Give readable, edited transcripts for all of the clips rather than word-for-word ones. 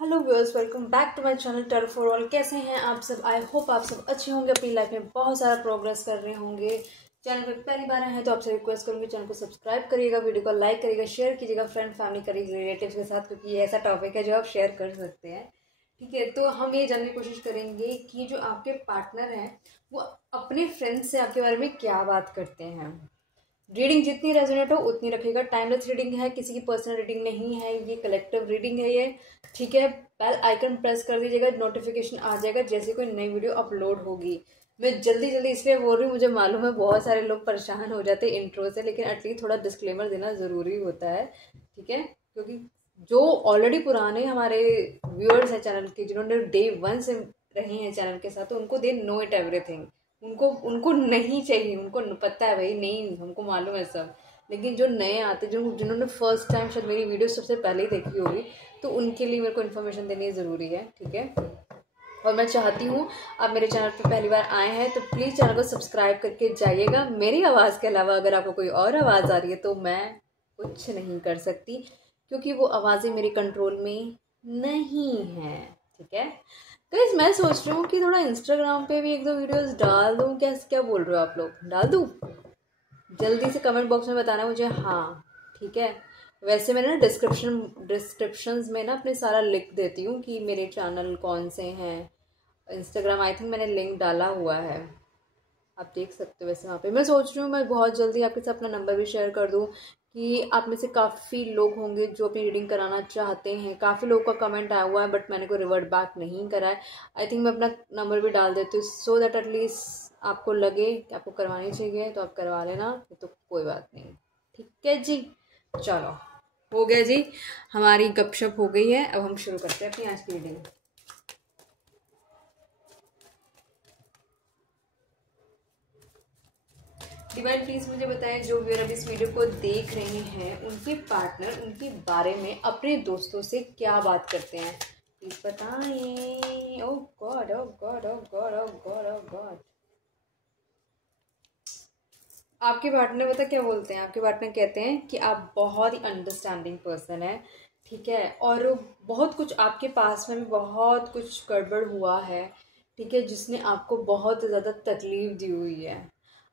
Hello viewers, welcome back to my channel टर for all. कैसे हैं आप सब? आई होप आप सब अच्छे होंगे, अपनी लाइफ में बहुत सारा प्रोग्रेस कर रहे होंगे। चैनल पर पहली बार आए हैं तो आपसे रिक्वेस्ट करूंगी चैनल को सब्सक्राइब करिएगा, वीडियो को लाइक करिएगा, शेयर कीजिएगा फ्रेंड फैमिली करिएगा, रिलेटिव्स के साथ, क्योंकि ये ऐसा टॉपिक है जो आप शेयर कर सकते हैं। ठीक है, तो हम ये जानने की कोशिश करेंगे कि जो आपके पार्टनर हैं वो अपने फ्रेंड्स से आपके बारे में क्या बात करते हैं। रीडिंग जितनी रेजोनेट हो उतनी रखिएगा। टाइमलेस रीडिंग है, किसी की पर्सनल रीडिंग नहीं है, ये कलेक्टिव रीडिंग है ये। ठीक है, बेल आइकन प्रेस कर दीजिएगा, नोटिफिकेशन आ जाएगा जैसे कोई नई वीडियो अपलोड होगी। मैं जल्दी जल्दी इसलिए बोल रही हूँ, मुझे मालूम है बहुत सारे लोग परेशान हो जाते हैं इंट्रो से, लेकिन एटलीस्ट थोड़ा डिस्क्लेमर देना ज़रूरी होता है। ठीक है, क्योंकि जो ऑलरेडी पुराने हमारे व्यूअर्स हैं चैनल के, जिन्होंने डे 1 से रहे हैं चैनल के साथ, तो उनको दे नो इट एवरीथिंग। उनको उनको नहीं चाहिए, उनको पता है भाई, नहीं हमको मालूम है सब। लेकिन जो नए आते, जो जिन्होंने फर्स्ट टाइम शायद मेरी वीडियो सबसे पहले ही देखी होगी, तो उनके लिए मेरे को इन्फॉर्मेशन देनी ज़रूरी है। ठीक है, और मैं चाहती हूँ आप मेरे चैनल पर पहली बार आए हैं तो प्लीज़ चैनल को सब्सक्राइब करके जाइएगा। मेरी आवाज़ के अलावा अगर आपको कोई और आवाज़ आ रही है तो मैं कुछ नहीं कर सकती, क्योंकि वो आवाज़ें मेरे कंट्रोल में नहीं है। ठीक है गाइस, मैं सोच रही हूँ कि थोड़ा इंस्टाग्राम पे भी एक दो वीडियोस डाल दूँ। क्या क्या बोल रहे हो आप लोग? डाल दूँ? जल्दी से कमेंट बॉक्स में बताना मुझे हाँ। ठीक है, वैसे मैंने ना डिस्क्रिप्शंस में ना अपने सारा लिख देती हूँ कि मेरे चैनल कौन से हैं। इंस्टाग्राम आई थिंक मैंने लिंक डाला हुआ है, आप देख सकते हो। वैसे वहाँ पे मैं सोच रही हूँ मैं बहुत जल्दी आपके साथ अपना नंबर भी शेयर कर दूँ, कि आप में से काफ़ी लोग होंगे जो अपनी रीडिंग कराना चाहते हैं। काफ़ी लोगों का कमेंट आया हुआ है बट मैंने कोई रिवर्ट बैक नहीं करा है। आई थिंक मैं अपना नंबर भी डाल देती हूँ, सो दैट एटलीस्ट आपको लगे कि आपको करवानी चाहिए तो आप करवा लेना, नहीं तो कोई बात नहीं। ठीक है जी, चलो हो गया जी, हमारी गपशप हो गई है। अब हम शुरू करते हैं अपनी आज की रीडिंग। डिवाइन प्लीज मुझे बताएं, जो व्यूअर अभी इस वीडियो को देख रहे हैं उनके पार्टनर उनके बारे में अपने दोस्तों से क्या बात करते हैं, प्लीज बताएं। ओह गॉड, ओह गॉड, ओह गॉड, ओह गॉड, ओह गॉड। आपके पार्टनर पता क्या बोलते हैं? आपके पार्टनर कहते हैं कि आप बहुत ही अंडरस्टैंडिंग पर्सन है। ठीक है, और बहुत कुछ आपके पास में भी बहुत कुछ गड़बड़ हुआ है। ठीक है, जिसने आपको बहुत ज़्यादा तकलीफ दी हुई है।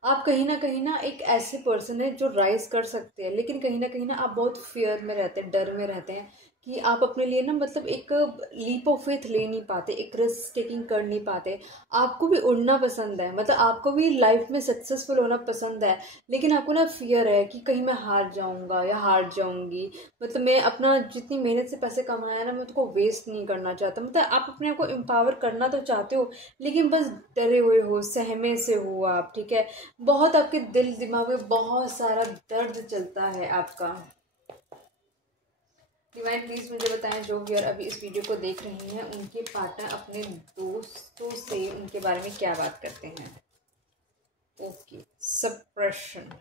आप कहीं ना एक ऐसे पर्सन है जो राइज कर सकते हैं, लेकिन कहीं ना आप बहुत फियर में रहते हैं, डर में रहते हैं कि आप अपने लिए ना मतलब एक लीप ऑफ फेथ ले नहीं पाते, एक रिस्क टेकिंग कर नहीं पाते। आपको भी उड़ना पसंद है, मतलब आपको भी लाइफ में सक्सेसफुल होना पसंद है, लेकिन आपको ना फियर है कि कहीं मैं हार जाऊंगा या हार जाऊंगी। मतलब मैं अपना जितनी मेहनत से पैसे कमाया ना, मैं उसको वेस्ट नहीं करना चाहता। मतलब आप अपने आप को एम्पावर करना तो चाहते हो, लेकिन बस डरे हुए हो, सहमे से हो आप। ठीक है, बहुत आपके दिल दिमाग में बहुत सारा दर्द चलता है आपका। डिवाइन प्लीज मुझे बताएं, जो व्यूअर अभी इस वीडियो को देख रहे हैं उनके पार्टनर अपने दोस्तों से उनके बारे में क्या बात करते हैं। Okay, suppression.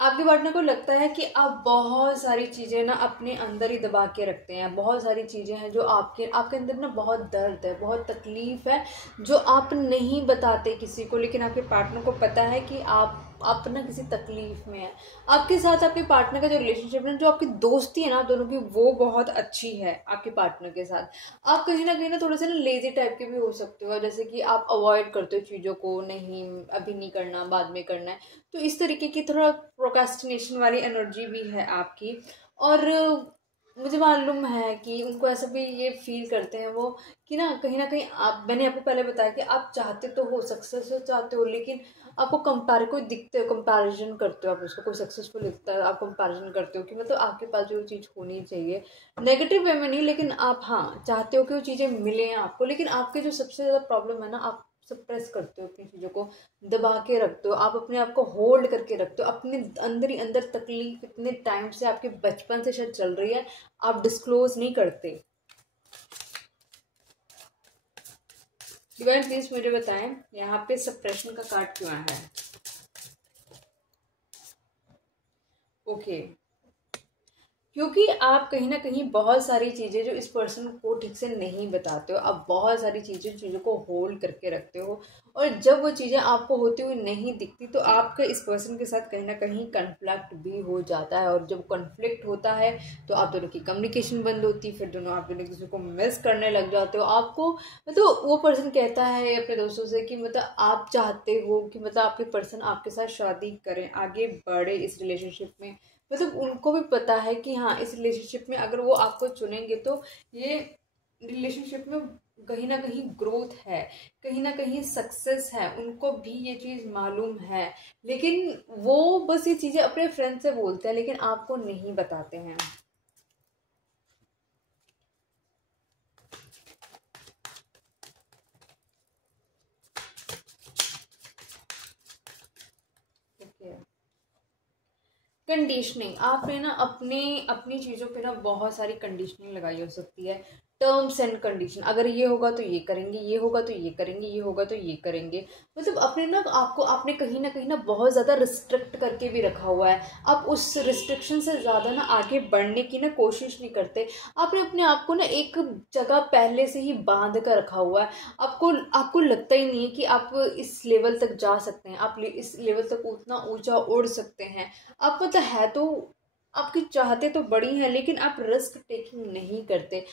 आपके पार्टनर को लगता है कि आप बहुत सारी चीज़ें ना अपने अंदर ही दबा के रखते हैं। बहुत सारी चीज़ें हैं जो आपके आपके अंदर ना बहुत दर्द है, बहुत तकलीफ है, जो आप नहीं बताते किसी को, लेकिन आपके पार्टनर को पता है कि आप ना किसी तकलीफ में है। आपके साथ आपके पार्टनर का जो रिलेशनशिप है, जो आपकी दोस्ती है ना आप दोनों की, वो बहुत अच्छी है आपके पार्टनर के साथ। आप कहीं ना थोड़े से ना लेजी टाइप के भी हो सकते हो, जैसे कि आप अवॉइड करते हो चीज़ों को, नहीं अभी नहीं करना, बाद में करना है। तो इस तरीके की थोड़ा प्रोक्रेस्टिनेशन वाली एनर्जी भी है आपकी। और मुझे मालूम है कि उनको ऐसा भी ये फील करते हैं वो, कि ना कहीं आप, मैंने आपको पहले बताया कि आप चाहते तो हो, सक्सेस हो चाहते हो, लेकिन आपको कंपेयर कोई दिखते हो, कंपैरिजन करते हो आप उसको। कोई सक्सेसफुल दिखता है, आप कंपैरिजन करते हो कि मतलब आपके पास जो चीज़ होनी चाहिए, नेगेटिव वे में नहीं, लेकिन आप हाँ चाहते हो कि वो चीज़ें मिलें आपको। लेकिन आपके जो सबसे ज़्यादा प्रॉब्लम है ना, आप सप्रेस करते हो अपनी चीज़ों को, दबा के रखते हो, आप अपने आप को होल्ड करके रखते हो। अपने अंदर ही अंदर तकलीफ इतने टाइम से, आपके बचपन से शायद चल रही है, आप डिस्क्लोज नहीं करते। डिवाइन प्लीज मुझे बताएं, यहाँ पे सप्रेशन का कार्ड क्यों आया है? ओके, क्योंकि आप कहीं ना कहीं बहुत सारी चीज़ें जो इस पर्सन को ठीक से नहीं बताते हो, आप बहुत सारी चीज़ों को होल्ड करके रखते हो, और जब वो चीज़ें आपको होती हुई नहीं दिखती तो आपका इस पर्सन के साथ कहीं ना कहीं कन्फ्लिक्ट भी हो जाता है। और जब कन्फ्लिक्ट होता है तो आप दोनों की कम्युनिकेशन बंद होती है, फिर दोनों आप दोनों एक दूसरे को मिस करने लग जाते हो। आपको मतलब वो पर्सन कहता है अपने दोस्तों से कि मतलब आप चाहते हो कि मतलब आपके पर्सन आपके साथ शादी करें, आगे बढ़े इस रिलेशनशिप में। मतलब उनको भी पता है कि हाँ, इस रिलेशनशिप में अगर वो आपको चुनेंगे तो ये रिलेशनशिप में कहीं ना कहीं ग्रोथ है, कहीं ना कहीं सक्सेस है, उनको भी ये चीज़ मालूम है। लेकिन वो बस ये चीज़ें अपने फ्रेंड से बोलते हैं, लेकिन आपको नहीं बताते हैं। ओके, कंडीशनिंग आपने ना अपने अपनी चीज़ों पे ना बहुत सारी कंडीशनिंग लगाई हो सकती है। टर्म्स एंड कंडीशन, अगर ये होगा तो ये करेंगे, ये होगा तो ये करेंगे, ये होगा तो ये करेंगे। मतलब अपने ना आपको आपने कहीं ना बहुत ज़्यादा रिस्ट्रिक्ट करके भी रखा हुआ है। आप उस रिस्ट्रिक्शन से ज़्यादा ना आगे बढ़ने की ना कोशिश नहीं करते। आपने अपने आप को ना एक जगह पहले से ही बांध कर रखा हुआ है। आपको आपको लगता ही नहीं है कि आप इस लेवल तक जा सकते हैं, आप इस लेवल तक उतना ऊंचा उड़ सकते हैं। आप मतलब है तो आपकी चाहते तो बड़ी हैं, लेकिन आप रिस्क टेकिंग नहीं करते।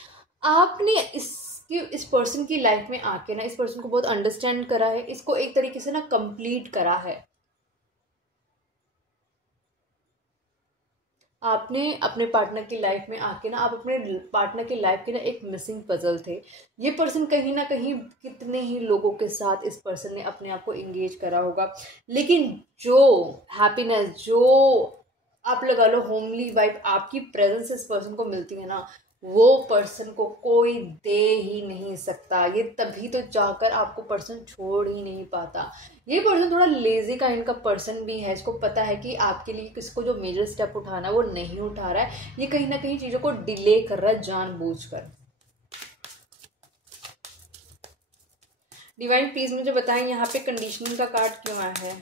आपने इस पर्सन की लाइफ में आके ना इस पर्सन को बहुत अंडरस्टैंड करा है, इसको एक तरीके से ना कंप्लीट करा है। आपने अपने पार्टनर की लाइफ में आके ना आप अपने पार्टनर की लाइफ के ना एक मिसिंग पजल थे। ये पर्सन कहीं ना कहीं कितने ही लोगों के साथ इस पर्सन ने अपने आप को एंगेज करा होगा, लेकिन जो हैप्पीनेस, जो आप लगा लो होमली वाइब आपकी प्रेजेंस इस पर्सन को मिलती है ना, वो पर्सन को कोई दे ही नहीं सकता। ये तभी तो चाहकर आपको पर्सन छोड़ ही नहीं पाता। ये पर्सन थोड़ा लेजी काइंड का पर्सन भी है, इसको पता है कि आपके लिए किसको जो मेजर स्टेप उठाना है वो नहीं उठा रहा है। ये कहीं ना कहीं चीज़ों को डिले कर रहा है जानबूझकर। डिवाइन प्लीज मुझे बताएं यहाँ पे कंडीशनिंग का कार्ड क्यों आया है।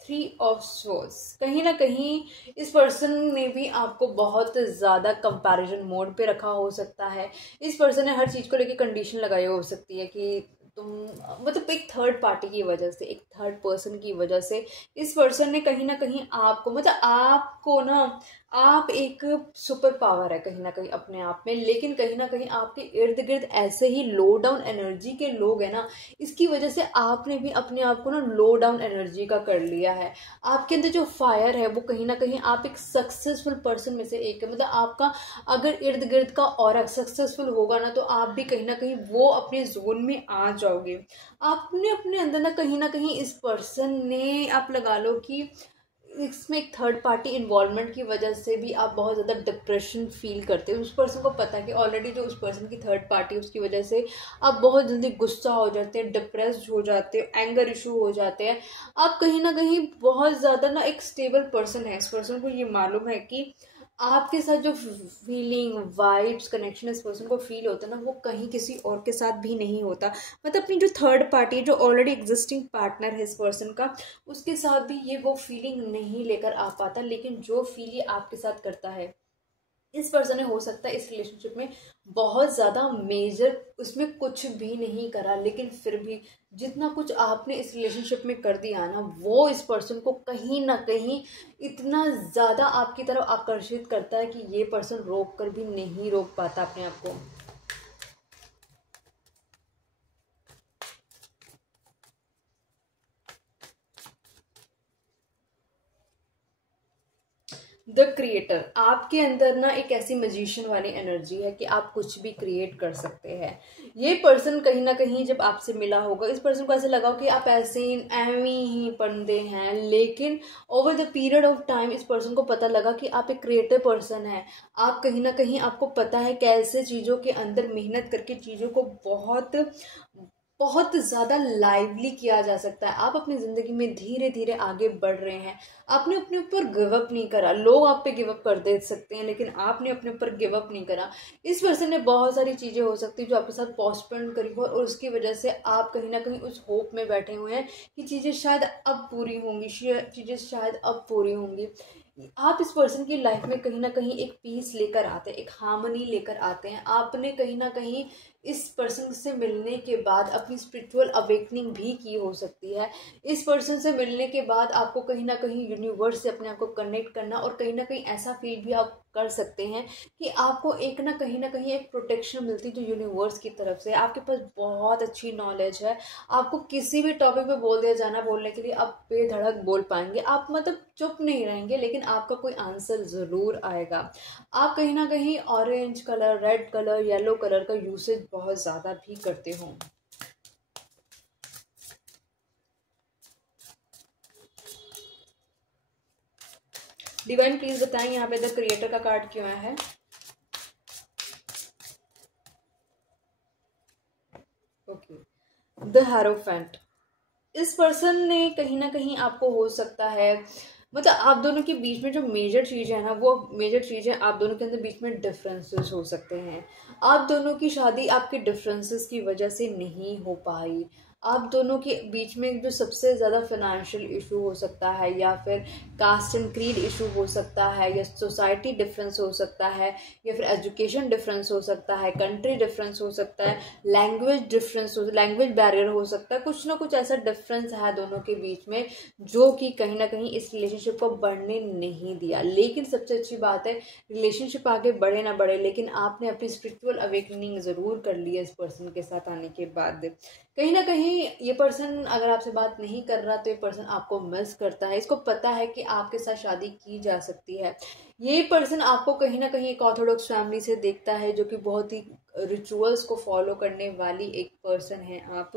3 ऑफ सोर्स, कहीं ना कहीं इस पर्सन ने भी आपको बहुत ज़्यादा कंपैरिजन मोड पे रखा हो सकता है। इस पर्सन ने हर चीज़ को लेके कंडीशन लगाई हो सकती है कि तुम मतलब एक थर्ड पार्टी की वजह से, एक थर्ड पर्सन की वजह से इस पर्सन ने कहीं ना कहीं आपको मतलब आपको ना, आप एक सुपर पावर है कहीं ना कहीं अपने आप में, लेकिन कहीं ना कहीं आपके इर्द गिर्द ऐसे ही लो डाउन एनर्जी के लोग हैं ना, इसकी वजह से आपने भी अपने आप को ना लो डाउन एनर्जी का कर लिया है। आपके अंदर जो फायर है वो कहीं ना कहीं आप एक सक्सेसफुल पर्सन में से एक है। मतलब आपका अगर इर्द गिर्द का ऑरा सक्सेसफुल होगा ना तो आप भी कहीं ना कहीं वो अपने जोन में आ जाओगे। आपने अपने अंदर ना कहीं इस पर्सन ने आप लगा लो कि इसमें एक थर्ड पार्टी इन्वॉल्वमेंट की वजह से भी आप बहुत ज़्यादा डिप्रेशन फील करते हो। उस पर्सन को पता है कि ऑलरेडी जो उस पर्सन की थर्ड पार्टी है उसकी वजह से आप बहुत जल्दी गुस्सा हो जाते हैं, डिप्रेस्ड हो जाते हैं, एंगर इशू हो जाते हैं। आप कहीं ना कहीं बहुत ज़्यादा ना एक स्टेबल पर्सन है। इस पर्सन को ये मालूम है कि आपके साथ जो फीलिंग वाइब्स कनेक्शन इस पर्सन को फील होता है ना, वो कहीं किसी और के साथ भी नहीं होता। मतलब अपनी जो थर्ड पार्टी जो ऑलरेडी एग्जिस्टिंग पार्टनर है इस पर्सन का, उसके साथ भी ये वो फीलिंग नहीं लेकर आ पाता, लेकिन जो फील ये आपके साथ करता है इस पर्सन ने हो सकता है इस रिलेशनशिप में बहुत ज़्यादा मेजर उसमें कुछ भी नहीं करा, लेकिन फिर भी जितना कुछ आपने इस रिलेशनशिप में कर दिया ना, वो इस पर्सन को कहीं ना कहीं इतना ज़्यादा आपकी तरफ आकर्षित करता है कि ये पर्सन रोक कर भी नहीं रोक पाता अपने आप को। द क्रिएटर, आपके अंदर ना एक ऐसी मजिशियन वाली एनर्जी है कि आप कुछ भी क्रिएट कर सकते हैं। ये पर्सन कहीं ना कहीं जब आपसे मिला होगा, इस पर्सन को ऐसे लगा कि आप ऐसे एवी ही बंदे हैं, लेकिन over the period of time इस पर्सन को पता लगा कि आप एक क्रिएटिव पर्सन है। आप कहीं ना कहीं आपको पता है कैसे चीज़ों के अंदर मेहनत करके चीज़ों को बहुत बहुत ज़्यादा लाइवली किया जा सकता है। आप अपनी ज़िंदगी में धीरे धीरे आगे बढ़ रहे हैं, आपने अपने ऊपर गिव अप नहीं करा। लोग आप पे गिव अप कर दे सकते हैं लेकिन आपने अपने ऊपर गिव अप नहीं करा। इस पर्सन ने बहुत सारी चीज़ें हो सकती है जो आपके साथ पोस्टपोन करी हो और उसकी वजह से आप कहीं ना कहीं उस होप में बैठे हुए हैं कि चीज़ें शायद अब पूरी होंगी, चीज़ें शायद अब पूरी होंगी। आप इस पर्सन की लाइफ में कहीं ना कहीं एक पीस लेकर आते हैं, एक हार्मनी लेकर आते हैं। आपने कहीं ना कहीं इस पर्सन से मिलने के बाद अपनी स्पिरिचुअल अवेकनिंग भी की हो सकती है। इस पर्सन से मिलने के बाद आपको कहीं ना कहीं यूनिवर्स से अपने आप को कनेक्ट करना और कहीं ना कहीं ऐसा फील भी आप कर सकते हैं कि आपको एक ना कहीं एक प्रोटेक्शन मिलती है जो यूनिवर्स की तरफ से। आपके पास बहुत अच्छी नॉलेज है, आपको किसी भी टॉपिक पे बोल दिया जाना बोलने के लिए आप बेधड़क बोल पाएंगे। आप मतलब चुप नहीं रहेंगे लेकिन आपका कोई आंसर ज़रूर आएगा। आप कहीं ना कहीं orange colour, red colour, yellow colour का यूसेज बहुत ज़्यादा भी करते हो। डिवाइन प्लीज बताएं यहाँ पे द क्रिएटर का कार्ड क्यों आया है। Okay, the hierophant. इस पर्सन ने कहीं ना कहीं आपको हो सकता है मतलब आप दोनों के बीच में जो मेजर चीज़ है ना, वो मेजर चीज़ है आप दोनों के अंदर बीच में डिफरेंसेस हो सकते हैं। आप दोनों की शादी आपके डिफरेंसेस की वजह से नहीं हो पाई। आप दोनों के बीच में जो सबसे ज़्यादा फाइनेंशियल इशू हो सकता है या फिर कास्ट एंड क्रीड इशू हो सकता है या सोसाइटी डिफरेंस हो सकता है या फिर एजुकेशन डिफरेंस हो सकता है, कंट्री डिफरेंस हो सकता है, लैंग्वेज डिफरेंस हो, लैंग्वेज बैरियर हो सकता है। कुछ ना कुछ ऐसा डिफरेंस है दोनों के बीच में जो कि कहीं ना कहीं इस रिलेशनशिप को बढ़ने नहीं दिया। लेकिन सबसे अच्छी बात है, रिलेशनशिप आगे बढ़े ना बढ़े लेकिन आपने अपनी स्पिरिचुअल अवेकनिंग ज़रूर कर ली है इस पर्सन के साथ आने के बाद। कहीं ना कहीं ये पर्सन अगर आपसे बात नहीं कर रहा तो ये पर्सन आपको मिस करता है। इसको पता है कि आपके साथ शादी की जा सकती है। ये पर्सन आपको कहीं ना कहीं एक ऑर्थोडॉक्स फैमिली से देखता है जो कि बहुत ही रिचुअल्स को फॉलो करने वाली एक पर्सन है। आप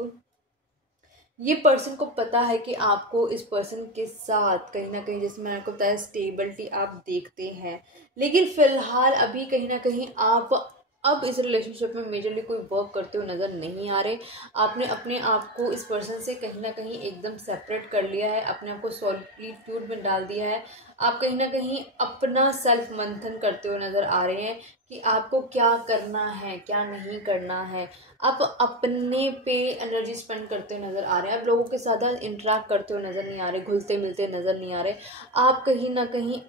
ये पर्सन को पता है कि आपको इस पर्सन के साथ कहीं ना कहीं, जैसे मैंने आपको बताया, स्टेबिलिटी आप देखते हैं। लेकिन फिलहाल अभी कहीं ना कहीं आप अब इस रिलेशनशिप में मेजरली कोई वर्क करते हुए नज़र नहीं आ रहे। आपने अपने आप को इस पर्सन से कहीं ना कहीं एकदम सेपरेट कर लिया है, अपने आप को सॉलिट्यूड में डाल दिया है। आप कहीं ना कहीं अपना सेल्फ मंथन करते हुए नज़र आ रहे हैं कि आपको क्या करना है, क्या नहीं करना है। आप अपने पे एनर्जी स्पेंड करते हुए नज़र आ रहे हैं। आप लोगों के साथ इंटरेक्ट करते हुए नज़र नहीं आ रहे, घुलते मिलते नज़र नहीं आ रहे। आप कहीं ना कहीं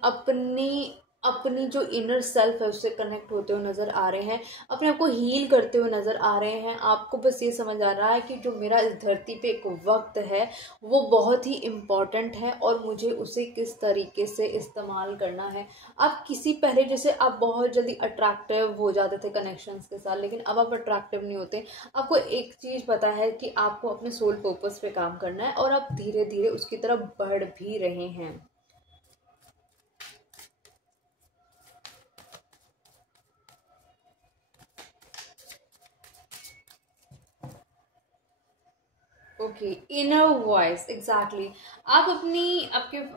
अपनी जो इनर सेल्फ है उससे कनेक्ट होते हुए नज़र आ रहे हैं, अपने आप को हील करते हुए नज़र आ रहे हैं। आपको बस ये समझ आ रहा है कि जो मेरा इस धरती पे एक वक्त है वो बहुत ही इम्पॉर्टेंट है और मुझे उसे किस तरीके से इस्तेमाल करना है। आप किसी पहले जैसे आप बहुत जल्दी अट्रैक्टिव हो जाते थे कनेक्शंस के साथ, लेकिन अब आप अट्रैक्टिव नहीं होते। आपको एक चीज़ पता है कि आपको अपने सोल पर्पस पे काम करना है और आप धीरे धीरे उसकी तरफ बढ़ भी रहे हैं। Okay, inner voice, exactly. आप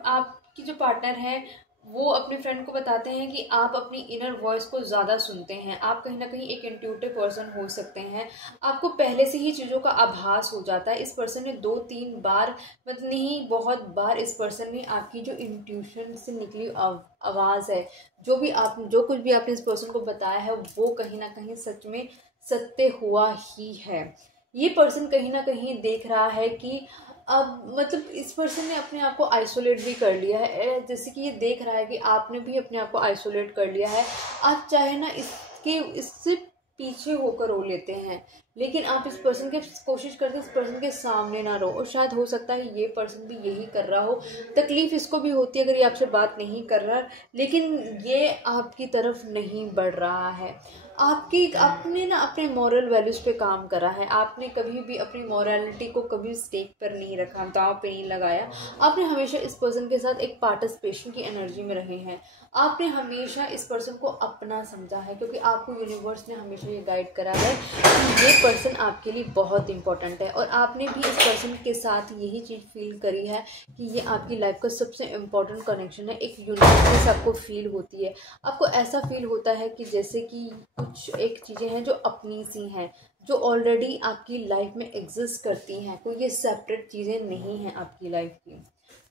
आपकी जो पार्टनर है वो अपने फ्रेंड को बताते हैं कि आप अपनी इनर वॉइस को ज़्यादा सुनते हैं। आप कहीं ना कहीं एक इंट्यूटिव पर्सन हो सकते हैं। आपको पहले से ही चीज़ों का आभास हो जाता है। इस पर्सन ने 2-3 बार, मतलब नहीं, बहुत बार इस पर्सन ने आपकी जो इंट्यूशन से निकली आवाज़ है, जो कुछ भी आपने इस पर्सन को बताया है वो कहीं ना कहीं सच में सत्य हुआ ही है। ये पर्सन कहीं ना कहीं देख रहा है कि अब मतलब इस पर्सन ने अपने आप को आइसोलेट भी कर लिया है। जैसे कि ये देख रहा है कि आपने भी अपने आप को आइसोलेट कर लिया है। आप चाहे ना इससे पीछे होकर रो लेते हैं लेकिन आप इस पर्सन के कोशिश करते इस पर्सन के सामने ना रो। और शायद हो सकता है ये पर्सन भी यही कर रहा हो। तकलीफ इसको भी होती है अगर ये आपसे बात नहीं कर रहा, लेकिन ये आपकी तरफ नहीं बढ़ रहा है। आपने ना अपने मॉरल वैल्यूज़ पे काम करा है। आपने कभी भी अपनी मॉरलिटी को कभी स्टेक पर नहीं रखा, दांव पे नहीं लगाया। आपने हमेशा इस पर्सन के साथ एक पार्टिसिपेशन की एनर्जी में रहे हैं। आपने हमेशा इस पर्सन को अपना समझा है क्योंकि आपको यूनिवर्स ने हमेशा ये गाइड करा है कि ये पर्सन आपके लिए बहुत इंपॉर्टेंट है। और आपने भी इस पर्सन के साथ यही चीज़ फील करी है कि ये आपकी लाइफ का सबसे इम्पॉर्टेंट कनेक्शन है। एक यूनिकनेस आपको फील होती है। आपको ऐसा फील होता है कि जैसे कि कुछ एक चीज़ें हैं जो अपनी सी हैं, जो ऑलरेडी आपकी लाइफ में एग्जिस्ट करती हैं, कोई ये सेपरेट चीज़ें नहीं हैं आपकी लाइफ की।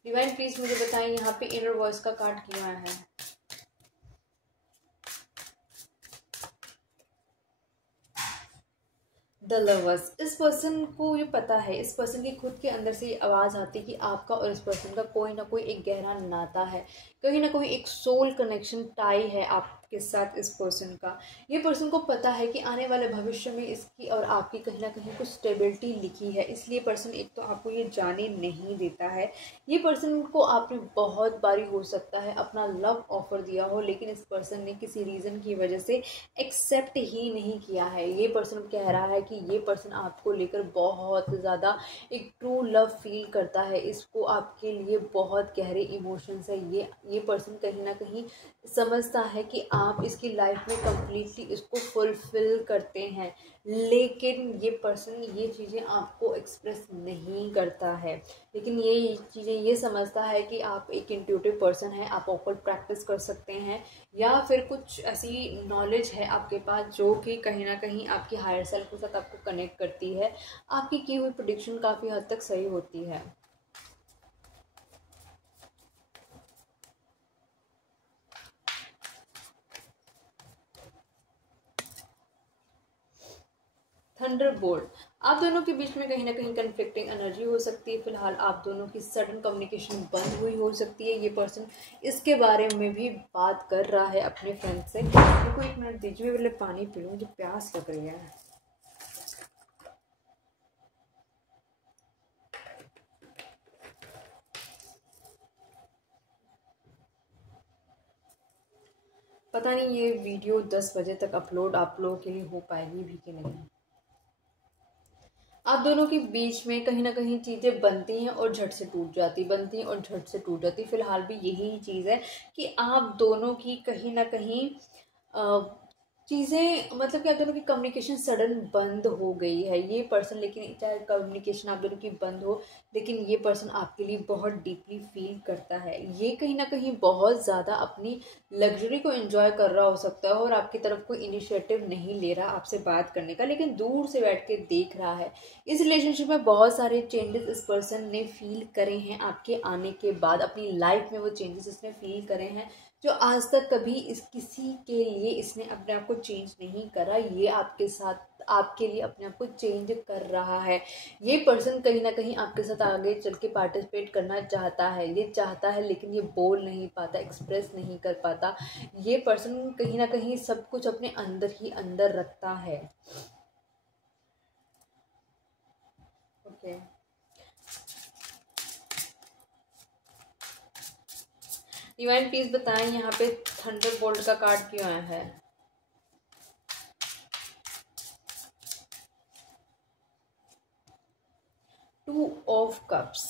डिवाइन प्लीज मुझे बताएं यहाँ पे इनर वॉइस का कार्ड क्यों आया है। द लवर्स, इस पर्सन को ये पता है, इस पर्सन की खुद के अंदर से ये आवाज़ आती है कि आपका और इस पर्सन का कोई ना कोई एक गहरा नाता है, कहीं ना कोई एक सोल कनेक्शन टाई है आपके साथ इस पर्सन का। ये पर्सन को पता है कि आने वाले भविष्य में इसकी और आपकी कहीं ना कहीं कुछ स्टेबिलिटी लिखी है, इसलिए पर्सन एक तो आपको ये जाने नहीं देता है। ये पर्सन को आपने बहुत बारी हो सकता है अपना लव ऑफर दिया हो, लेकिन इस पर्सन ने किसी रीज़न की वजह से एक्सेप्ट ही नहीं किया है। ये पर्सन कह रहा है कि ये पर्सन आपको लेकर बहुत ज़्यादा एक ट्रू लव फील करता है, इसको आपके लिए बहुत गहरे इमोशंस है। ये पर्सन कहीं ना कहीं समझता है कि आप इसकी लाइफ में कम्प्लीटली इसको फुलफिल करते हैं, लेकिन ये पर्सन ये चीज़ें आपको एक्सप्रेस नहीं करता है। लेकिन ये चीज़ें ये समझता है कि आप एक इंट्यूटिव पर्सन है, आप ऑकल्ट प्रैक्टिस कर सकते हैं, या फिर कुछ ऐसी नॉलेज है आपके पास जो कि कहीं ना कहीं आपकी हायर सेल्फ के साथ आपको कनेक्ट करती है। आपकी की हुई प्रेडिक्शन काफ़ी हद तक सही होती है। थंडरबोल्ट, आप दोनों के बीच में कहीं ना कहीं कन्फ्लिक्टिंग एनर्जी हो सकती है। फिलहाल आप दोनों की सडन कम्युनिकेशन बंद हुई हो सकती है। ये पर्सन इसके बारे में भी बात कर रहा है अपने फ्रेंड से। देखो एक मिनट दीजिए, पहले पानी पी लूँ, मुझे प्यास लग रही है। पता नहीं ये वीडियो 10 बजे तक अपलोड आप लोगों के लिए हो पाएगी भी कि नहीं। आप दोनों के बीच में कहीं ना कहीं चीज़ें बनती हैं और झट से टूट जाती, बनती हैं और झट से टूट जाती। फिलहाल भी यही चीज़ है कि आप दोनों की कहीं ना कहीं चीज़ें, मतलब कि आप दोनों की कम्युनिकेशन सडन बंद हो गई है। ये पर्सन, लेकिन चाहे कम्युनिकेशन आप दोनों की बंद हो, लेकिन ये पर्सन आपके लिए बहुत डीपली फील करता है। ये कहीं ना कहीं बहुत ज़्यादा अपनी लग्जरी को एंजॉय कर रहा हो सकता है और आपकी तरफ कोई इनिशिएटिव नहीं ले रहा आपसे बात करने का, लेकिन दूर से बैठ के देख रहा है। इस रिलेशनशिप में बहुत सारे चेंजेस इस पर्सन ने फील करे हैं आपके आने के बाद। अपनी लाइफ में वो चेंजेस इसने फील करे हैं जो आज तक कभी इस किसी के लिए इसने अपने आप को चेंज नहीं करा। ये आपके साथ, आपके लिए अपने आप को चेंज कर रहा है। ये पर्सन कहीं ना कहीं आपके साथ आगे चल के पार्टिसिपेट करना चाहता है, ये चाहता है, लेकिन ये बोल नहीं पाता, एक्सप्रेस नहीं कर पाता। ये पर्सन कहीं ना कहीं सब कुछ अपने अंदर ही अंदर रखता है। ओके डिवाइन प्लीज बताएं यहाँ पे थंडरबोल्ट का कार्ड क्यों आया है। टू ऑफ कप्स,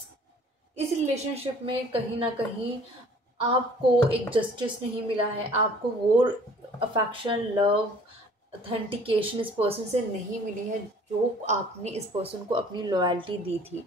इस रिलेशनशिप में कहीं ना कहीं आपको एक जस्टिस नहीं मिला है, आपको वो अफेक्शन, लव, ऑथेंटिकेशन इस पर्सन से नहीं मिली है जो आपने इस पर्सन को अपनी लॉयल्टी दी थी।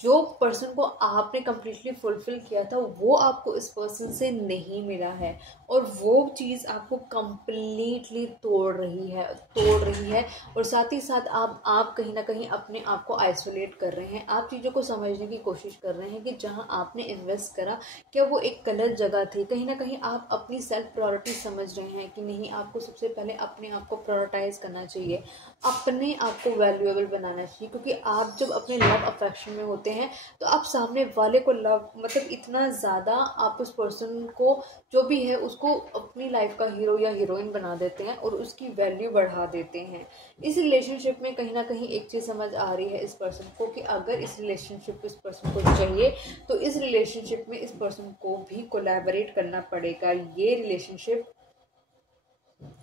जो पर्सन को आपने कम्प्लीटली फुलफिल किया था वो आपको इस पर्सन से नहीं मिला है, और वो चीज़ आपको कम्प्लीटली तोड़ रही है और साथ ही साथ आप कहीं ना कहीं अपने आप को आइसोलेट कर रहे हैं। आप चीज़ों को समझने की कोशिश कर रहे हैं कि जहां आपने इन्वेस्ट करा क्या वो एक गलत जगह थी। कहीं ना कहीं आप अपनी सेल्फ प्रायोरिटी समझ रहे हैं कि नहीं, आपको सबसे पहले अपने आप को प्रायोरिटाइज करना चाहिए, अपने आप को वैल्यूएबल बनाना चाहिए। क्योंकि आप जब अपने लव अफेक्शन में होते हैं तो आप सामने वाले को लव, मतलब इतना ज़्यादा आप उस पर्सन को जो भी है उसको अपनी लाइफ का हीरो या हीरोइन बना देते हैं और उसकी वैल्यू बढ़ा देते हैं। इस रिलेशनशिप में कहीं ना कहीं एक चीज़ समझ आ रही है इस पर्सन को कि अगर इस रिलेशनशिप इस पर्सन को चाहिए तो इस रिलेशनशिप में इस पर्सन को भी कोलैबोरेट करना पड़ेगा। ये रिलेशनशिप,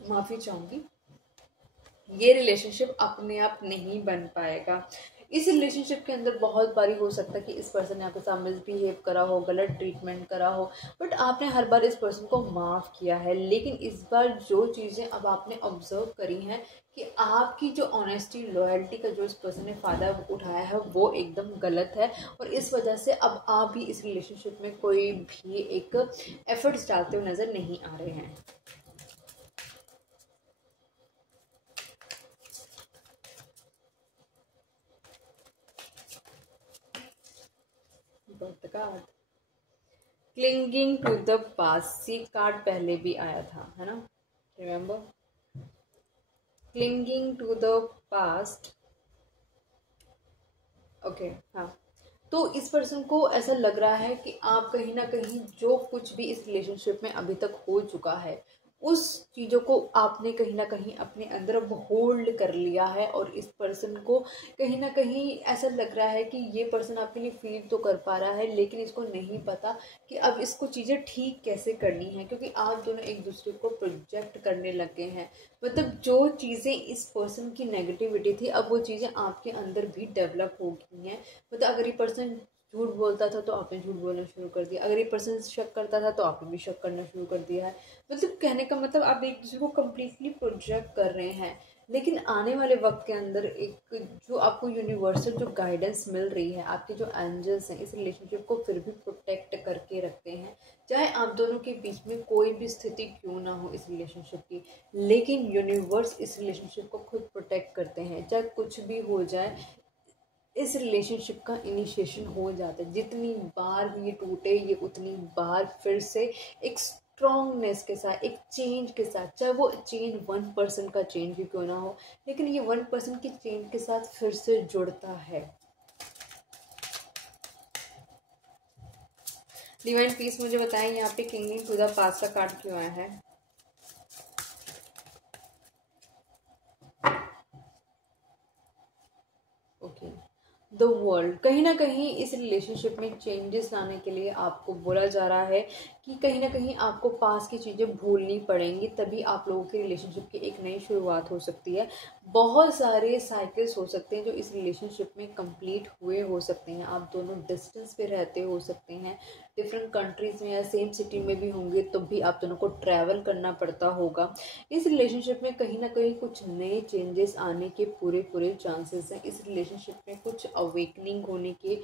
माफ़ी चाहूँगी, ये रिलेशनशिप अपने आप नहीं बन पाएगा। इस रिलेशनशिप के अंदर बहुत बारी हो सकता है कि इस पर्सन ने आपके साथ मिसबिहेव करा हो, गलत ट्रीटमेंट करा हो, बट आपने हर बार इस पर्सन को माफ़ किया है। लेकिन इस बार जो चीज़ें अब आपने ऑब्जर्व करी हैं कि आपकी जो ऑनेस्टी, लॉयल्टी का जो इस पर्सन ने फ़ायदा उठाया है वो एकदम गलत है, और इस वजह से अब आप भी इस रिलेशनशिप में कोई भी एक एफर्ट्स डालते हुए नज़र नहीं आ रहे हैं। The card clinging to the past, ये कार्ड पहले भी आया था, है ना, remember, clinging to the past. Okay, हाँ, तो इस पर्सन को ऐसा लग रहा है कि आप कहीं ना कहीं जो कुछ भी इस रिलेशनशिप में अभी तक हो चुका है उस चीज़ों को आपने कहीं ना कहीं अपने अंदर अब होल्ड कर लिया है, और इस पर्सन को कहीं ना कहीं ऐसा लग रहा है कि ये पर्सन आपके लिए फील तो कर पा रहा है, लेकिन इसको नहीं पता कि अब इसको चीज़ें ठीक कैसे करनी है, क्योंकि आप दोनों एक दूसरे को प्रोजेक्ट करने लग गए हैं। मतलब जो चीज़ें इस पर्सन की नेगेटिविटी थी, अब वो चीज़ें आपके अंदर भी डेवलप हो गई हैं। मतलब अगर ये पर्सन झूठ बोलता था तो आपने झूठ बोलना शुरू कर दिया, अगर ये पर्सन शक करता था तो आपने भी शक करना शुरू कर दिया है। मतलब कहने का मतलब आप एक दूसरे को कम्प्लीटली प्रोजेक्ट कर रहे हैं। लेकिन आने वाले वक्त के अंदर एक जो आपको यूनिवर्सल जो गाइडेंस मिल रही है, आपके जो एंजल्स हैं इस रिलेशनशिप को फिर भी प्रोटेक्ट करके रखते हैं, चाहे आप दोनों के बीच में कोई भी स्थिति क्यों ना हो इस रिलेशनशिप की, लेकिन यूनिवर्स इस रिलेशनशिप को खुद प्रोटेक्ट करते हैं। चाहे कुछ भी हो जाए, इस रिलेशनशिप का इनिशिएशन हो जाता है। जितनी बार भी ये टूटे, ये उतनी बार फिर से एक स्ट्रॉन्गनेस के साथ, एक चेंज के साथ, चाहे वो चेंज 1% का चेंज भी क्यों ना हो, लेकिन ये 1% की चेंज के साथ फिर से जुड़ता है। डिवाइन पीस मुझे बताएं यहाँ पे किंगिंग टू द पास्ट का कार्ड क्यों आया है। ओके, द वर्ल्ड, कहीं ना कहीं इस रिलेशनशिप में चेंजेस लाने के लिए आपको बोला जा रहा है कि कहीं ना कहीं आपको पास की चीज़ें भूलनी पड़ेंगी, तभी आप लोगों के रिलेशनशिप की एक नई शुरुआत हो सकती है। बहुत सारे साइकिल्स हो सकते हैं जो इस रिलेशनशिप में कंप्लीट हुए हो सकते हैं। आप दोनों डिस्टेंस पे रहते हो सकते हैं, डिफरेंट कंट्रीज़ में या सेम सिटी में भी होंगे, तो भी आप दोनों को ट्रैवल करना पड़ता होगा। इस रिलेशनशिप में कहीं ना कहीं कुछ नए चेंजेस आने के पूरे पूरे चांसेस हैं। इस रिलेशनशिप में कुछ अवेकनिंग होने के,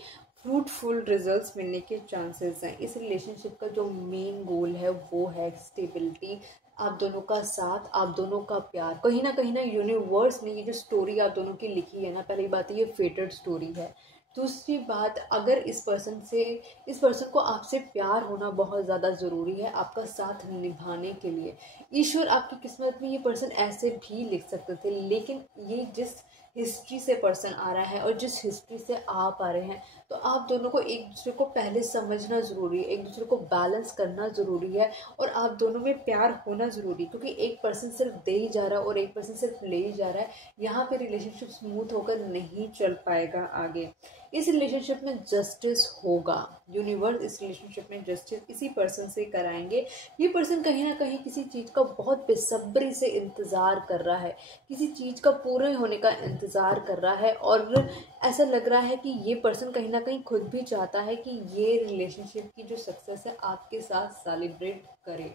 फ्रूटफुल रिजल्ट्स मिलने के चांसेस हैं। इस रिलेशनशिप का जो मेन गोल है वो है स्टेबिलिटी, आप दोनों का साथ, आप दोनों का प्यार। कहीं ना यूनिवर्स ने ये जो स्टोरी आप दोनों की लिखी है ना, पहली बात ये फेटेड स्टोरी है। दूसरी बात, अगर इस पर्सन को आपसे प्यार होना बहुत ज़्यादा ज़रूरी है आपका साथ निभाने के लिए। ईश्वर आपकी किस्मत में ये पर्सन ऐसे भी लिख सकते थे, लेकिन ये जिस हिस्ट्री से पर्सन आ रहा है और जिस हिस्ट्री से आप आ रहे हैं, तो आप दोनों को एक दूसरे को पहले समझना ज़रूरी है, एक दूसरे को बैलेंस करना ज़रूरी है, और आप दोनों में प्यार होना ज़रूरी है। क्योंकि एक पर्सन सिर्फ दे ही जा रहा है और एक पर्सन सिर्फ ले ही जा रहा है, यहाँ पे रिलेशनशिप स्मूथ होकर नहीं चल पाएगा आगे। इस रिलेशनशिप में जस्टिस होगा, यूनिवर्स इस रिलेशनशिप में जस्टिस इसी पर्सन से कराएंगे। ये पर्सन कहीं ना कहीं किसी चीज़ का बहुत बेसब्री से इंतज़ार कर रहा है, किसी चीज़ का पूरे होने का इंतज़ार कर रहा है, और ऐसा लग रहा है कि ये पर्सन कहीं ना कहीं खुद भी चाहता है कि ये रिलेशनशिप की जो सक्सेस है आपके साथ सेलिब्रेट करे।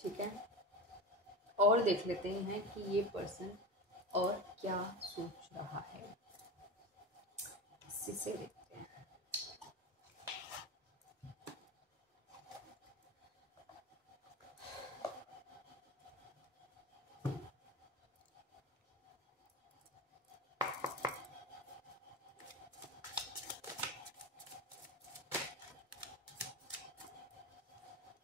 ठीक है, और देख लेते हैं कि ये पर्सन और क्या सोच रहा है, इसी से देखते हैं।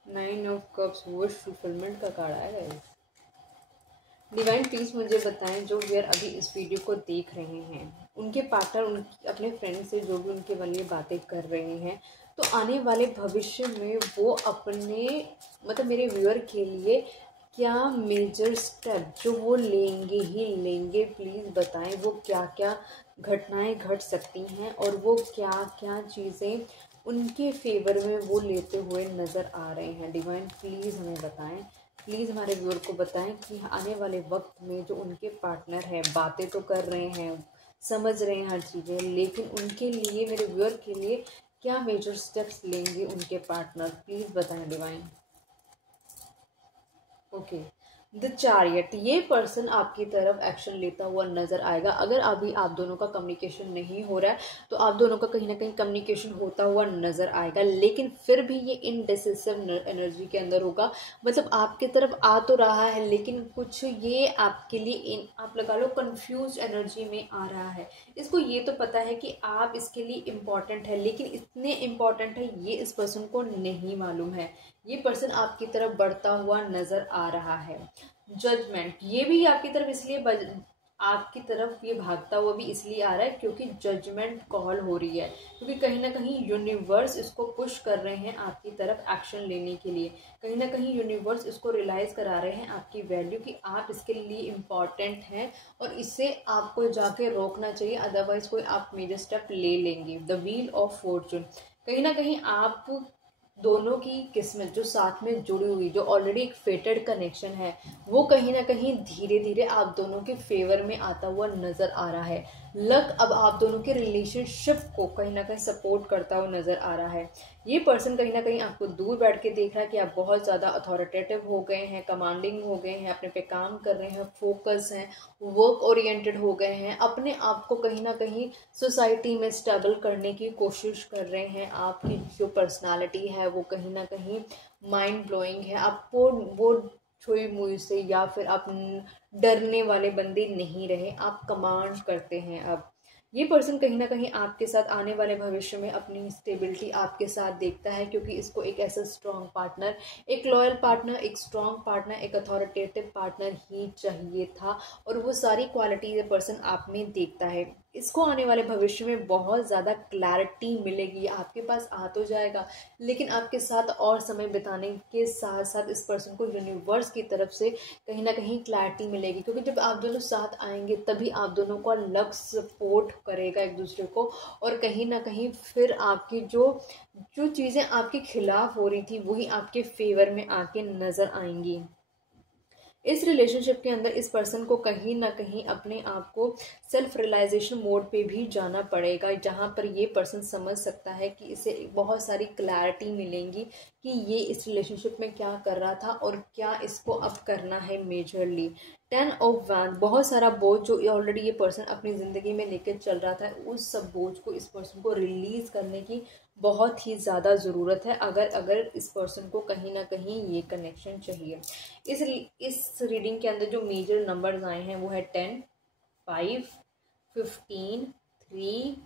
Nine of cups, wish fulfilment का कार्ड आया है। डिवाइन प्लीज मुझे बताएं, जो व्यूअर अभी इस वीडियो को देख रहे हैं, उनके पार्टनर अपने फ्रेंड से जो भी उनके वाली बातें कर रहे हैं, तो आने वाले भविष्य में वो अपने मतलब मेरे व्यूअर के लिए क्या मेजर स्टेप जो वो लेंगे ही लेंगे, प्लीज़ बताएं वो क्या क्या घटनाएं घट सकती हैं और वो क्या क्या चीज़ें उनके फेवर में वो लेते हुए नज़र आ रहे हैं। डिवाइन प्लीज़ हमें बताएं, प्लीज़ हमारे व्यूअर को बताएं कि आने वाले वक्त में जो उनके पार्टनर हैं, बातें तो कर रहे हैं, समझ रहे हैं हर चीज़ें, लेकिन उनके लिए, मेरे व्यूअर के लिए क्या मेजर स्टेप्स लेंगे उनके पार्टनर, प्लीज़ बताएं डिवाइन। ओके, द चैरियट, ये पर्सन आपकी तरफ एक्शन लेता हुआ नजर आएगा। अगर अभी आप दोनों का कम्युनिकेशन नहीं हो रहा है तो आप दोनों का कहीं ना कहीं कम्युनिकेशन होता हुआ नजर आएगा, लेकिन फिर भी ये इनडिसिसिव एनर्जी के अंदर होगा। मतलब आपकी तरफ आ तो रहा है लेकिन कुछ ये आपके लिए आप लगा लो कंफ्यूज एनर्जी में आ रहा है। इसको ये तो पता है कि आप इसके लिए इम्पॉर्टेंट है, लेकिन इतने इम्पॉर्टेंट है ये इस पर्सन को नहीं मालूम है। ये पर्सन आपकी तरफ बढ़ता हुआ नजर आ रहा है। जजमेंट, ये भी आपकी तरफ इसलिए आपकी तरफ ये भागता हुआ भी इसलिए आ रहा है क्योंकि जजमेंट कॉल हो रही है, क्योंकि कहीं ना कहीं यूनिवर्स इसको पुश कर रहे हैं आपकी तरफ एक्शन लेने के लिए। कहीं ना कहीं यूनिवर्स इसको रियलाइज करा रहे हैं आपकी वैल्यू कि आप इसके लिए इम्पॉर्टेंट हैं और इससे आपको जाके रोकना चाहिए, अदरवाइज कोई आप मेजर स्टेप ले लेंगे। द व्हील ऑफ फॉर्चून, कहीं ना कहीं आप दोनों की किस्मत जो साथ में जुड़ी हुई, जो ऑलरेडी एक फेटेड कनेक्शन है, वो कहीं ना कहीं धीरे धीरे आप दोनों के फेवर में आता हुआ नजर आ रहा है। लक अब आप दोनों के रिलेशनशिप को कहीं ना कहीं सपोर्ट करता हुआ नजर आ रहा है। ये पर्सन कहीं ना कहीं आपको दूर बैठ के देख रहा है कि आप बहुत ज़्यादा अथॉरिटेटिव हो गए हैं, कमांडिंग हो गए हैं, अपने पे काम कर रहे हैं, फोकस हैं, वर्क ओरिएंटेड हो गए हैं, अपने आप को कहीं ना कहीं सोसाइटी में स्टेबल करने की कोशिश कर रहे हैं। आपकी जो पर्सनालिटी है वो कहीं ना कहीं माइंड ब्लोइंग है। आपको वो छुई मुई से या फिर आप डरने वाले बंदे नहीं रहे, आप कमांड करते हैं। अब ये पर्सन कहीं ना कहीं आपके साथ आने वाले भविष्य में अपनी स्टेबिलिटी आपके साथ देखता है, क्योंकि इसको एक ऐसा स्ट्रॉन्ग पार्टनर, एक लॉयल पार्टनर, एक स्ट्रॉन्ग पार्टनर, एक अथॉरिटेटिव पार्टननर ही चाहिए था, और वो सारी क्वालिटी ये पर्सन आप में देखता है। इसको आने वाले भविष्य में बहुत ज़्यादा क्लैरिटी मिलेगी, आपके पास आ तो जाएगा, लेकिन आपके साथ और समय बिताने के साथ साथ इस पर्सन को यूनिवर्स की तरफ से कहीं ना कहीं क्लैरिटी मिलेगी, क्योंकि जब आप दोनों साथ आएंगे तभी आप दोनों का लक सपोर्ट करेगा एक दूसरे को, और कहीं ना कहीं फिर आपकी जो जो चीज़ें आपके खिलाफ हो रही थी वही आपके फेवर में आके नज़र आएंगी। इस रिलेशनशिप के अंदर इस पर्सन को कहीं ना कहीं अपने आप को सेल्फ रियलाइजेशन मोड पे भी जाना पड़ेगा, जहाँ पर ये पर्सन समझ सकता है कि इसे बहुत सारी क्लैरिटी मिलेंगी कि ये इस रिलेशनशिप में क्या कर रहा था और क्या इसको अब करना है मेजरली। 10 ऑफ वैंड, बहुत सारा बोझ जो ऑलरेडी ये पर्सन अपनी ज़िंदगी में लेकर चल रहा था, उस सब बोझ को इस पर्सन को रिलीज़ करने की बहुत ही ज़्यादा ज़रूरत है, अगर इस पर्सन को कहीं ना कहीं ये कनेक्शन चाहिए। इस रीडिंग के अंदर जो मेजर नंबर्स आए हैं वो है 10, 5, 15, 3,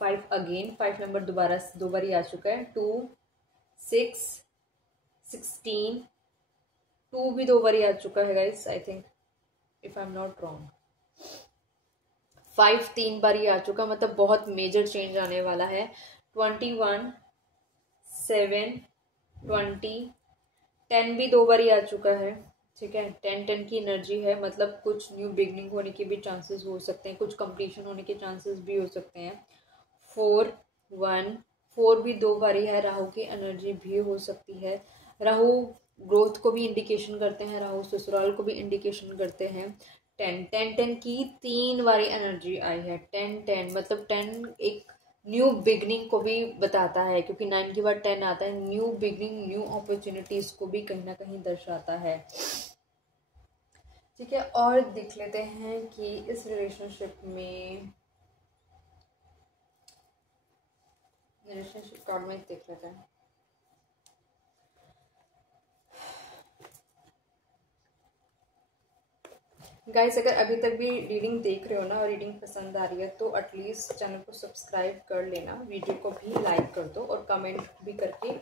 5 अगेन, 5 नंबर दोबारा दो बार आ चुका है, 2, 6, 16, 2 भी दो बार आ चुका है guys, I think if I am not wrong. 5 3 बार आ चुका, मतलब बहुत मेजर चेंज आने वाला है। 21, 7, 20, 10 भी दो बार आ चुका है, ठीक है। 10 की एनर्जी है, मतलब कुछ न्यू बिगनिंग होने के भी चांसेस हो सकते हैं, कुछ कंप्लीशन होने के चांसेस भी हो सकते हैं। 4, 1, 4 भी दो बार है, राहु की एनर्जी भी हो सकती है। राहु ग्रोथ को भी इंडिकेशन करते हैं, राहु ससुराल को भी इंडिकेशन करते हैं। 10 की 3 बारी एनर्जी आई है। 10 मतलब 10 एक न्यू बिगनिंग को भी बताता है, क्योंकि 9 के बाद 10 आता है, न्यू बिगनिंग, न्यू अपॉर्चुनिटीज को भी कहीं ना कहीं दर्शाता है, ठीक है। और देख लेते हैं कि इस रिलेशनशिप कार्ड में देख लेते हैं। गाइस, अगर अभी तक भी रीडिंग देख रहे हो ना और रीडिंग पसंद आ रही है तो एटलीस्ट चैनल को सब्सक्राइब कर लेना, वीडियो को भी लाइक कर दो और कमेंट भी करके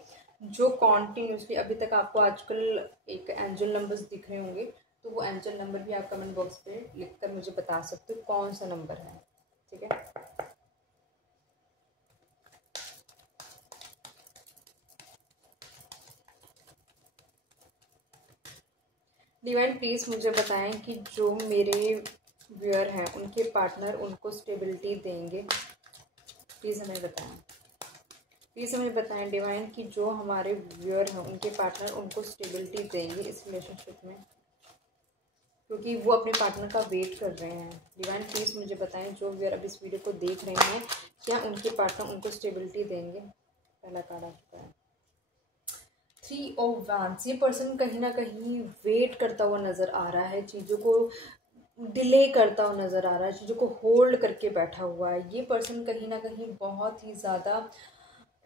जो कॉन्टिन्यूसली अभी तक आपको आजकल एक एंजल नंबर्स दिख रहे होंगे, तो वो एंजल नंबर भी आप कमेंट बॉक्स पे लिखकर मुझे बता सकते हो कौन सा नंबर है, ठीक है। डिवाइन प्लीज़ मुझे बताएं कि जो मेरे व्यूअर हैं उनके पार्टनर उनको स्टेबिलिटी देंगे, प्लीज़ हमें बताएं, प्लीज़ हमें बताएं डिवाइन कि जो हमारे व्यूअर हैं उनके पार्टनर उनको स्टेबिलिटी देंगे इस रिलेशनशिप में, क्योंकि वो अपने पार्टनर का वेट कर रहे हैं। डिवाइन प्लीज़ मुझे बताएं जो व्यूअर अब इस वीडियो को देख रहे हैं, क्या उनके पार्टनर उनको स्टेबिलिटी देंगे। पहला कार्ड आ चुका है थ्री ऑफ वैंड्स, ये पर्सन कहीं ना कहीं वेट करता हुआ नज़र आ रहा है, चीज़ों को डिले करता हुआ नज़र आ रहा है, चीज़ों को होल्ड करके बैठा हुआ है। ये पर्सन कहीं ना कहीं बहुत ही ज़्यादा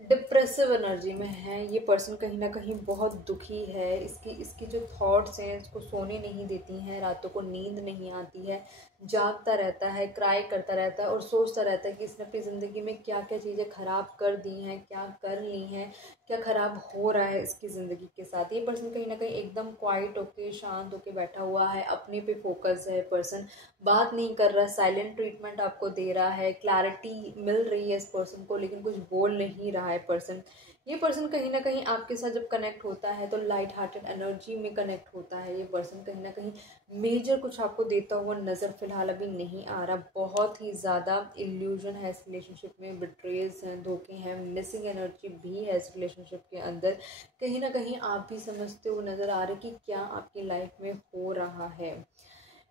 डिप्रेसिव एनर्जी में है। ये पर्सन कहीं ना कहीं बहुत दुखी है। इसकी जो थॉट्स हैं इसको सोने नहीं देती हैं, रातों को नींद नहीं आती है, जागता रहता है, क्राई करता रहता है और सोचता रहता है कि इसने अपनी ज़िंदगी में क्या क्या चीज़ें ख़राब कर दी हैं, क्या कर ली हैं, क्या ख़राब हो रहा है इसकी ज़िंदगी के साथ। ये पर्सन कहीं ना कहीं एकदम क्वाइट होके शांत होके बैठा हुआ है, अपने पे फोकस है। पर्सन बात नहीं कर रहा, साइलेंट ट्रीटमेंट आपको दे रहा है, क्लैरिटी मिल रही है इस पर्सन को, लेकिन कुछ बोल नहीं रहा है पर्सन। ये पर्सन कहीं ना कहीं आपके साथ जब कनेक्ट होता है तो लाइट हार्टेड एनर्जी में कनेक्ट होता है। ये पर्सन कहीं ना कहीं मेजर कुछ आपको देता हुआ नज़र फिलहाल अभी नहीं आ रहा। बहुत ही ज़्यादा इल्यूजन है इस रिलेशनशिप में, बिट्रेज हैं, धोखे हैं, मिसिंग एनर्जी भी है इस रिलेशनशिप के अंदर। कहीं ना कहीं आप भी समझते हुए नज़र आ रहे कि क्या आपकी लाइफ में हो रहा है।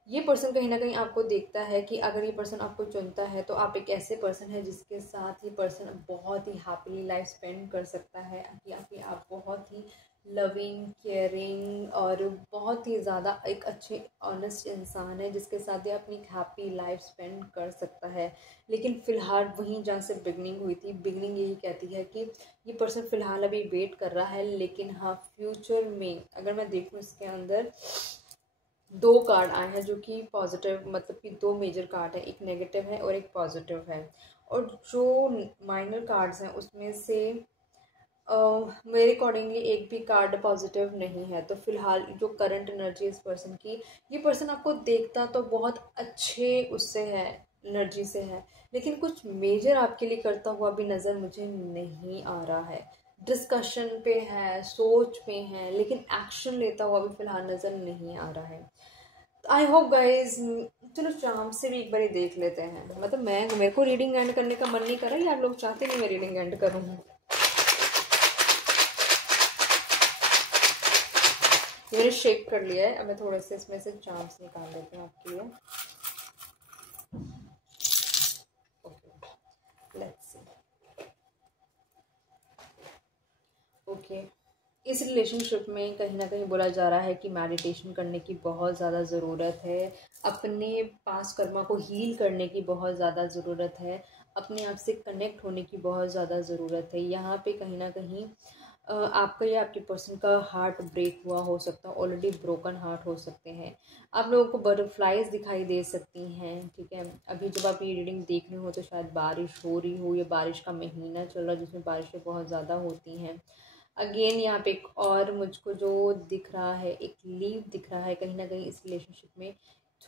ये पर्सन कहीं ना कहीं आपको देखता है कि अगर ये पर्सन आपको चुनता है तो आप एक ऐसे पर्सन है जिसके साथ ये पर्सन बहुत ही हैप्पीली लाइफ स्पेंड कर सकता है, कि आप बहुत ही लविंग, केयरिंग और बहुत ही ज़्यादा एक अच्छे ऑनेस्ट इंसान है जिसके साथ ये अपनी हैप्पी लाइफ स्पेंड कर सकता है। लेकिन फ़िलहाल वहीं जहाँ से बिगनिंग हुई थी, बिगनिंग यही कहती है कि ये पर्सन फ़िलहाल अभी वेट कर रहा है, लेकिन हाँ फ्यूचर में अगर मैं देखूँ इसके अंदर दो कार्ड आए हैं जो कि पॉजिटिव, मतलब कि दो मेजर कार्ड है, एक नेगेटिव है और एक पॉजिटिव है। और जो माइनर कार्ड्स हैं उसमें से मेरे अकॉर्डिंगली एक भी कार्ड पॉजिटिव नहीं है। तो फिलहाल जो करंट एनर्जी इस पर्सन की, ये पर्सन आपको देखता तो बहुत अच्छे उससे है, एनर्जी से है, लेकिन कुछ मेजर आपके लिए करता हुआ भी नज़र मुझे नहीं आ रहा है। डिस्कशन पे है, सोच पे है, लेकिन एक्शन लेता हुआ भी फिलहाल नज़र नहीं आ रहा है। आई होप गाइज, चलो शाम से भी एक बार देख लेते हैं। मतलब मेरे को रीडिंग एंड करने का मन नहीं कर रहा, या आप लोग चाहते नहीं मैं रीडिंग एंड करूँ? मैंने शेक कर लिया है, अब मैं थोड़े से इसमें से चाम्स निकाल देती हूँ आपके लिए। Okay, let's see. ओके, इस रिलेशनशिप में कहीं ना कहीं बोला जा रहा है कि मेडिटेशन करने की बहुत ज़्यादा ज़रूरत है, अपने पास कर्मा को हील करने की बहुत ज़्यादा ज़रूरत है, अपने आप से कनेक्ट होने की बहुत ज़्यादा ज़रूरत है। यहाँ पे कहीं ना कहीं आपका या आपके पर्सन का हार्ट ब्रेक हुआ हो सकता है, ऑलरेडी ब्रोकन हार्ट हो सकते हैं। आप लोगों को बटरफ्लाइज दिखाई दे सकती हैं, ठीक है। अभी जब आप ये रीडिंग देख रहे हो तो शायद बारिश हो रही हो, या बारिश का महीना चल रहा है जिसमें बारिशें बहुत ज़्यादा होती हैं। अगेन यहाँ पे एक और मुझको जो दिख रहा है, एक लीव दिख रहा है। कहीं ना कहीं इस रिलेशनशिप में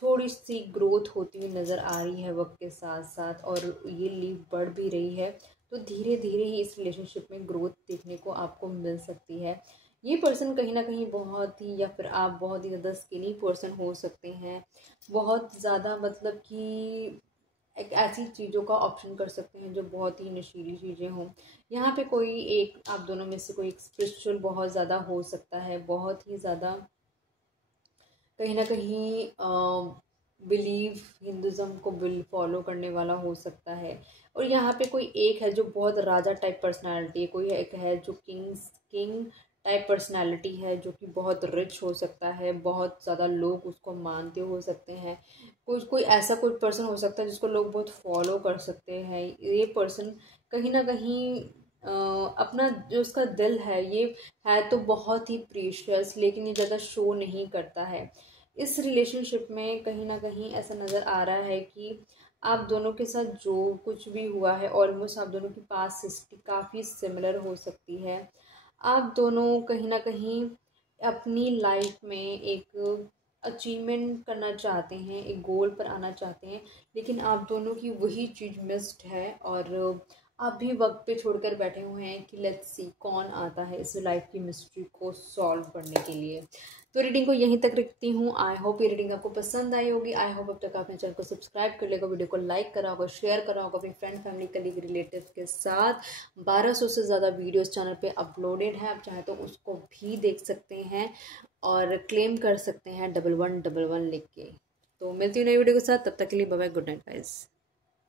थोड़ी सी ग्रोथ होती हुई नज़र आ रही है वक्त के साथ साथ, और ये लीव बढ़ भी रही है। तो धीरे धीरे ही इस रिलेशनशिप में ग्रोथ देखने को आपको मिल सकती है। ये पर्सन कहीं ना कहीं बहुत ही, या फिर आप बहुत ही ज़्यादा स्किनी पर्सन हो सकते हैं, बहुत ज़्यादा मतलब कि एक ऐसी चीज़ों का ऑप्शन कर सकते हैं जो बहुत ही नशीली चीज़ें हों। यहाँ पे कोई एक, आप दोनों में से कोई एक स्पिरिचुअल बहुत ज़्यादा हो सकता है, बहुत ही ज़्यादा कहीं ना कहीं बिलीव, हिंदुज़म को फॉलो करने वाला हो सकता है। और यहाँ पे कोई एक है जो बहुत राजा टाइप पर्सनालिटी है, कोई एक है जो किंग टाइप पर्सनालिटी है, जो कि बहुत रिच हो सकता है, बहुत ज़्यादा लोग उसको मानते हो सकते हैं। कोई ऐसा कोई पर्सन हो सकता है जिसको लोग बहुत फॉलो कर सकते हैं। ये पर्सन कहीं ना कहीं अपना जो उसका दिल है ये है तो बहुत ही प्रीशियस, लेकिन ये ज़्यादा शो नहीं करता है। इस रिलेशनशिप में कहीं ना कहीं ऐसा नज़र आ रहा है कि आप दोनों के साथ जो कुछ भी हुआ है, ऑलमोस्ट आप दोनों की पास्ट हिस्ट्री काफ़ी सिमिलर हो सकती है। आप दोनों कहीं ना कहीं अपनी लाइफ में एक अचीवमेंट करना चाहते हैं, एक गोल पर आना चाहते हैं, लेकिन आप दोनों की वही चीज़ मिस्ड है, और आप भी वक्त पे छोड़कर बैठे हुए हैं कि लेट्स सी कौन आता है इस लाइफ की मिस्ट्री को सॉल्व करने के लिए। तो रीडिंग को यहीं तक रखती हूँ। आई होप ये रीडिंग आपको पसंद आई होगी। आई होप अब तक आपने चैनल को सब्सक्राइब कर लेगा, वीडियो को लाइक करा होगा, शेयर करा होगा अपनी फ्रेंड, फैमिली, कलीग, रिलेटिव के साथ। 1200 से ज़्यादा वीडियोस चैनल पे अपलोडेड है, आप चाहें तो उसको भी देख सकते हैं और क्लेम कर सकते हैं 1111 लिख के। तो मिलती हूँ नई वीडियो के साथ, तब तक के लिए bye bye, good night guys.